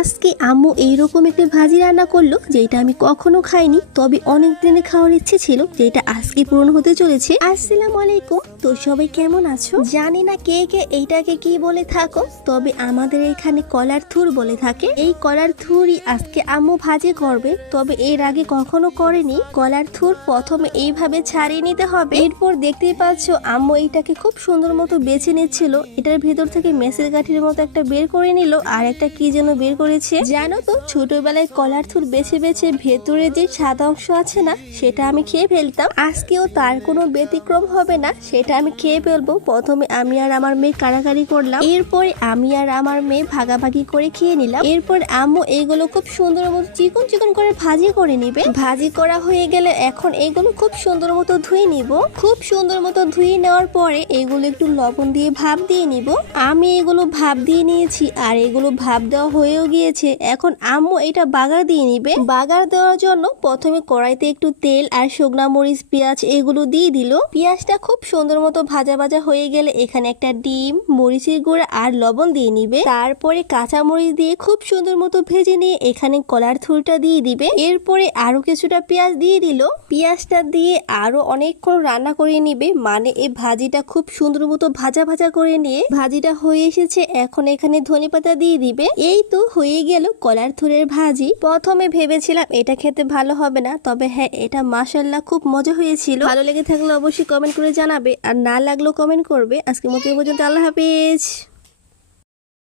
আজকে আম্মু এইরকম একটা ভাজি রান্না করলো যেটা আমি কখনো খাইনি, তবে অনেক দিনে খাওয়ার ইচ্ছে ছিল, যেটা আজকে পূরণ হতে চলেছে। আসসালামু আলাইকুম, তো সবাই কেমন আছো? জানি না কে কে এইটাকে কি বলে থাকো, তবে আমাদের এখানে কলার থুর বলে থাকে। এই কলার থুরই আজকে আম্মু ভাজি করবে, তবে এর আগে কখনো করেনি। কলার থুর প্রথমে এইভাবে ছাড়িয়ে নিতে হবে। এরপর দেখতেই পাচ্ছ আম্মু এইটাকে খুব সুন্দর মতো বেছে নিচ্ছিল। এটার ভেতর থেকে মেসের কাঠির মতো একটা বের করে নিল, আর একটা কি যেন বের করেছে। জানো তো, ছোটবেলায় কলার থুর বেছে বেছে ভেতরে যে সাদা অংশ আছে না, সেটা আমি খেয়ে ফেলতাম। আজকেও তার কোনো ব্যতিক্রম হবে না, সেটা আমি খেয়ে ফেলবো। প্রথমে আমি আর আমার মেয়ে কাড়াকাড়ি করলাম, এরপরে আমি আর আমার মেয়ে ভাগাভাগি করে খেয়ে নিলাম। এরপর আম্মু এইগুলো খুব সুন্দর মতো চিকন চিকন করে ভাজি করে নিবে। ভাজি করা হয়ে গেলে এখন এগুলো খুব সুন্দর মতো ধুয়ে নিব। খুব সুন্দর মতো ধুয়ে নেওয়ার পরে এগুলো একটু লবণ দিয়ে ভাপ দিয়ে নিব। আমি এগুলো ভাপ দিয়ে নিয়েছি, আর এগুলো ভাপ দেওয়া হয়েও গিয়েছে। এখন আম্মু এটা বাগার দিয়ে নিবে। বাগার দেওয়ার জন্য প্রথমে কড়াইতে একটু তেল আর শুকনা মরিচ, পেঁয়াজ এগুলো দিয়ে দিল। পেঁয়াজটা খুব সুন্দর মতো ভাজা ভাজা হয়ে গেলে এখানে একটা ডিম, মরিচের গুঁড়া আর লবণ দিয়ে নিবে। তারপরে কাঁচা মরিচ দিয়ে খুব সুন্দর মতো ভেজে নিয়ে এখানে কলার থুরটা দিয়ে দিবে। এরপরে আরো কিছুটা পেঁয়াজ দিয়ে দিল। পেঁয়াজটা দিয়ে আরো অনেকক্ষণ রান্না করে নিবে, মানে এই ভাজিটা খুব সুন্দর মতো ভাজা ভাজা করে নিয়ে ভাজিটা হয়ে এসেছে। এখন এখানে ধনেপাতা দিয়ে দিবে। এই তো হয়ে গেল কলার থুরের ভাজি। প্রথমে ভেবেছিলাম এটা খেতে ভালো হবে না, তবে হ্যাঁ, এটা মাশাআল্লাহ খুব মজা হয়েছিল। ভালো লেগে থাকলে অবশ্যই কমেন্ট করে জানাবে, আর না লাগলেও কমেন্ট করবে। আজকের মতো এই পর্যন্ত, আল্লাহ হাফেজ।